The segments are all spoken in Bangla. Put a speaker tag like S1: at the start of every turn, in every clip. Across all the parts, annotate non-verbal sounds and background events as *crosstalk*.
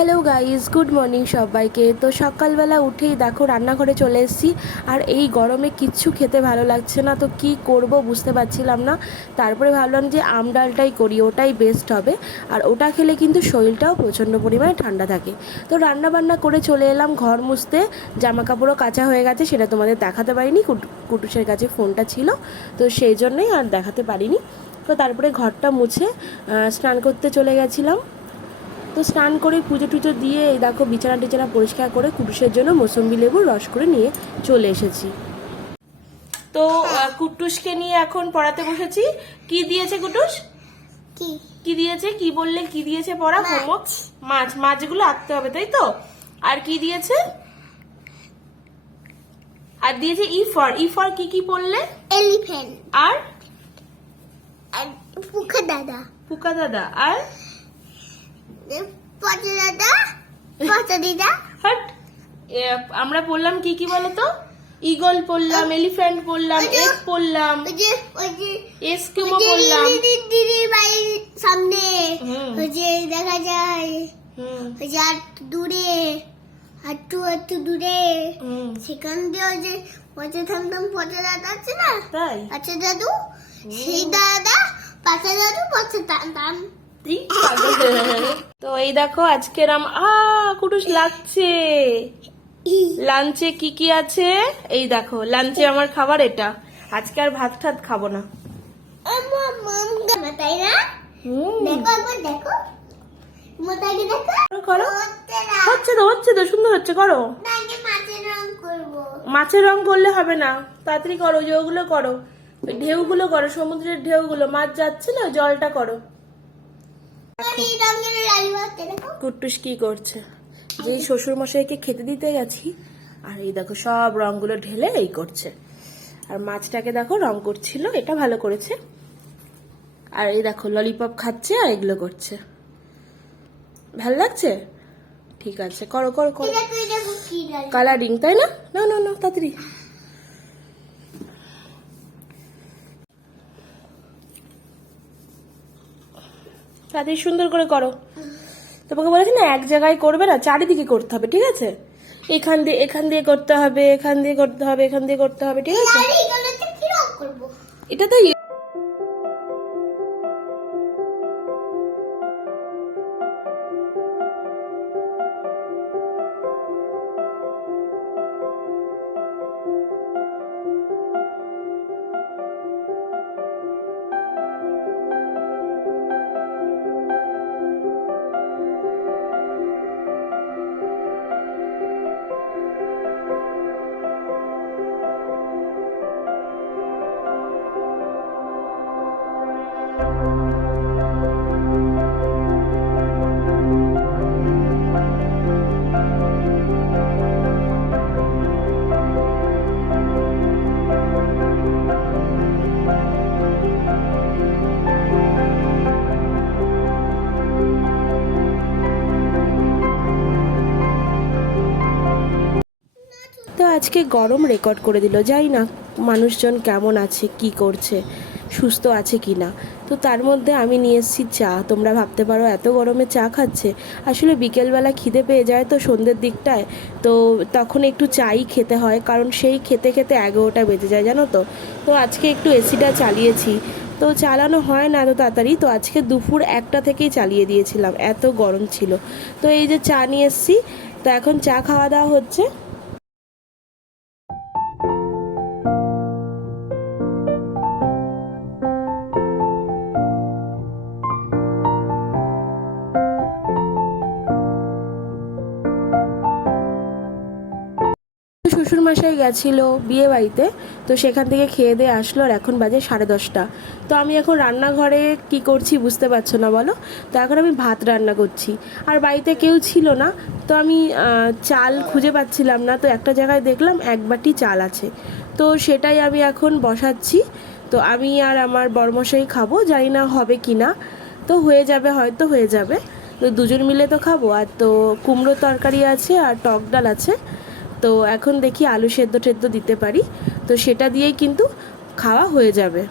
S1: হ্যালো গাইজ গুড মর্নিং সবাইকে। তো সকালবেলা উঠেই দেখো, রান্নাঘরে চলে এসেছি। আর এই গরমে কিচ্ছু খেতে ভালো লাগছে না। তো কি করব বুঝতে পারছিলাম না। তারপরে ভাবলাম যে আম ডালটাই করি, ওটাই বেস্ট হবে। আর ওটা খেলে কিন্তু শরীরটাও প্রচণ্ড পরিমাণে ঠান্ডা থাকে। তো রান্না বান্না করে চলে এলাম ঘর মুছতে। জামা কাপড়ও কাঁচা হয়ে গেছে, সেটা তোমাদের দেখাতে পারিনি। কুটু- কুটুসের কাছে ফোনটা ছিল। তো সেই জন্যই আর দেখাতে পারিনি। তো তারপরে ঘরটা মুছে স্নান করতে চলে গেছিলাম। তো স্নান করে পুজো টুজো দিয়ে এই দেখো বিছানা টিছানা পরিষ্কার করে কুটুসের জন্য মৌসম্বি লেবুর রস করে নিয়ে চলে এসেছি। তো কুটুসকে নিয়ে এখন পড়াতে বসেছি। কি দিয়েছে কুটুস?
S2: কি?
S1: কি দিয়েছে? কি বললে কি দিয়েছে পড়া?
S2: মাছ।
S1: হোমওয়ার্ক? মাছ। মাছগুলো আঁকতে হবে তাই তো? আর কি দিয়েছে? আর দিয়েছে ই ফর ই ফর কি কি পড়লে?
S2: এলিফ্যান্ট
S1: আর?
S2: পুখা দাদা।
S1: ফুকা দাদা। আর?
S2: পচা দাদা? পচা দিদা?
S1: হাট। আমরা পড়লাম কি কি বলো তো ইগল পড়লাম এলিফ্যান্ট পড়লাম এগ পড়লাম এস্কিমো পড়লাম।
S2: দিদি দিদি বাড়ির সামনে। যে দেখা যায়। যে আর দূরে একটু একটু দূরে। সেখান দিয়ে ওই যে পচা থামতাম পচা দাদা আছে না?
S1: তাই?
S2: পচা দাদু? সেই দাদা পচা দাদু পচা
S1: পাগল। *laughs* তো এই দেখো আজকের আম আ কুটুস লাগছে। লাঞ্চে কি কি আছে? এই দেখো লাঞ্চে আমার খাবার এটা। আজকে আর ভাত ঠাত খাব না।
S2: তাই দেখো
S1: করো,
S2: হচ্ছে
S1: তো হচ্ছে তো সুন্দর হচ্ছে করো।
S2: মাছের রং করব।
S1: মাছের রং করলে হবে না। তাড়াতাড়ি করো যে ওগুলো করো। ওই ঢেউগুলো করো সমুদ্রের ঢেউগুলো। মাছ যাচ্ছে না জলটা করো
S2: আর এই রঙের লাল ভাতে দেখো
S1: কুট্টুস কি করছে? যে শ্বশুর মশাইকে খেতে দিতে গেছি আর এই দেখো সব রংগুলো ঢেলে এই করছে। আর মাছটাকে দেখো রং করছিল এটা ভালো করেছে। আর এই দেখো ললিপপ খাচ্ছে আর এগুলো করছে। ভালো লাগছে? ঠিক আছে করো করো করো। কালারিং তাই না? না না না তাড়াতাড়ি। তাড়াতাড়ি সুন্দর করে করো। তোমাকে বলেছি না এক জায়গায় করবে না চারিদিকে করতে হবে ঠিক আছে? এখান দিয়ে এখান দিয়ে করতে হবে এখান দিয়ে করতে হবে এখান দিয়ে করতে হবে ঠিক আছে? এটা তো আজকে গরম রেকর্ড করে দিল। যাই না, মানুষজন কেমন আছে, কি করছে, সুস্থ আছে কি না? তো তার মধ্যে আমি নিয়ে এসেছি চা। তোমরা ভাবতে পারো এত গরমে চা খাচ্ছে। আসলে বিকেলবেলা খিদে পেয়ে যায় তো সন্ধ্যের দিকটায়। তো তখন একটু চাই খেতে হয়, কারণ সেই খেতে খেতে এগারোটা বেজে যায়, জানো তো? তো আজকে একটু এসিটা চালিয়েছি। তো চালানো হয় না এত তাড়াতাড়ি। তো আজকে দুপুর একটা থেকেই চালিয়ে দিয়েছিলাম। এত গরম ছিল। তো এই যে চা নিয়ে এসেছি। তো এখন চা খাওয়া দাওয়া হচ্ছে। মশাই গেছিল বিয়ে বাড়িতে, তো সেখান থেকে খেয়ে দিয়ে আসলো আর এখন বাজে সাড়ে দশটা। তো আমি এখন রান্নাঘরে কি করছি বুঝতে পারছ না বলো? তো এখন আমি ভাত রান্না করছি। আর বাড়িতে কেউ ছিল না, তো আমি চাল খুঁজে পাচ্ছিলাম না, তো একটা জায়গায় দেখলাম এক বাটি চাল আছে। তো সেটাই আমি এখন বসাচ্ছি। তো আমি আর আমার বরমশাই খাব, জানি না হবে কি না। তো হয়ে যাবে, হয়তো হয়ে যাবে। তো দুজন মিলে তো খাব। আর তো কুমড়ো তরকারি আছে আর টক ডাল আছে। তো এখন দেখি আলু সেদ্ধ টেদ্ধ দিতে পারি। তো সেটা দিয়েই কিন্তু খাওয়া হয়ে যাবে।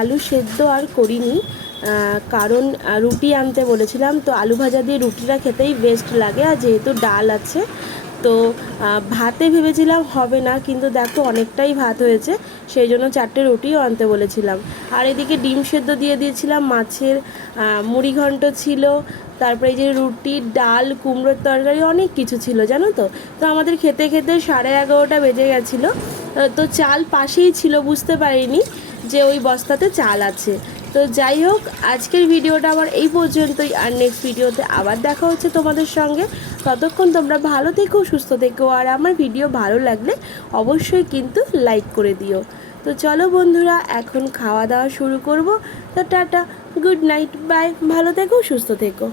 S1: আলু সেদ্ধ আর করিনি। কারণ রুটি আনতে বলেছিলাম তো আলু ভাজা দিয়ে রুটিটা খেতেই বেস্ট লাগে আর যেহেতু ডাল আছে তো ভাতে ভেবেছিলাম হবে না কিন্তু দেখো অনেকটাই ভাত হয়েছে সেই জন্য চারটে রুটিও আনতে বলেছিলাম। আর এদিকে ডিম সেদ্ধ দিয়ে দিয়েছিলাম মাছের আহ, মুড়ি ঘন্ট ছিল তারপরে যে রুটি ডাল কুমড়োর তরকারি অনেক কিছু ছিল জানো তো? তো আমাদের খেতে খেতে সাড়ে এগারোটা বেজে গেছিল তো চাল পাশেই ছিল বুঝতে পারিনি যে ওই বস্তাতে চাল আছে। তো যাই হোক, আজকের ভিডিওটা আমার এই পর্যন্তই। আর নেক্সট ভিডিওতে আবার দেখা হচ্ছে তোমাদের সঙ্গে। ততক্ষণ তোমরা ভালো থেকো, সুস্থ থেকো। আর আমার ভিডিও ভালো লাগলে অবশ্যই কিন্তু লাইক করে দিও। তো চলো বন্ধুরা, এখন খাওয়া দাওয়া শুরু করব। তো টাটা গুড নাইট বাই ভালো থেকো, সুস্থ থেকো।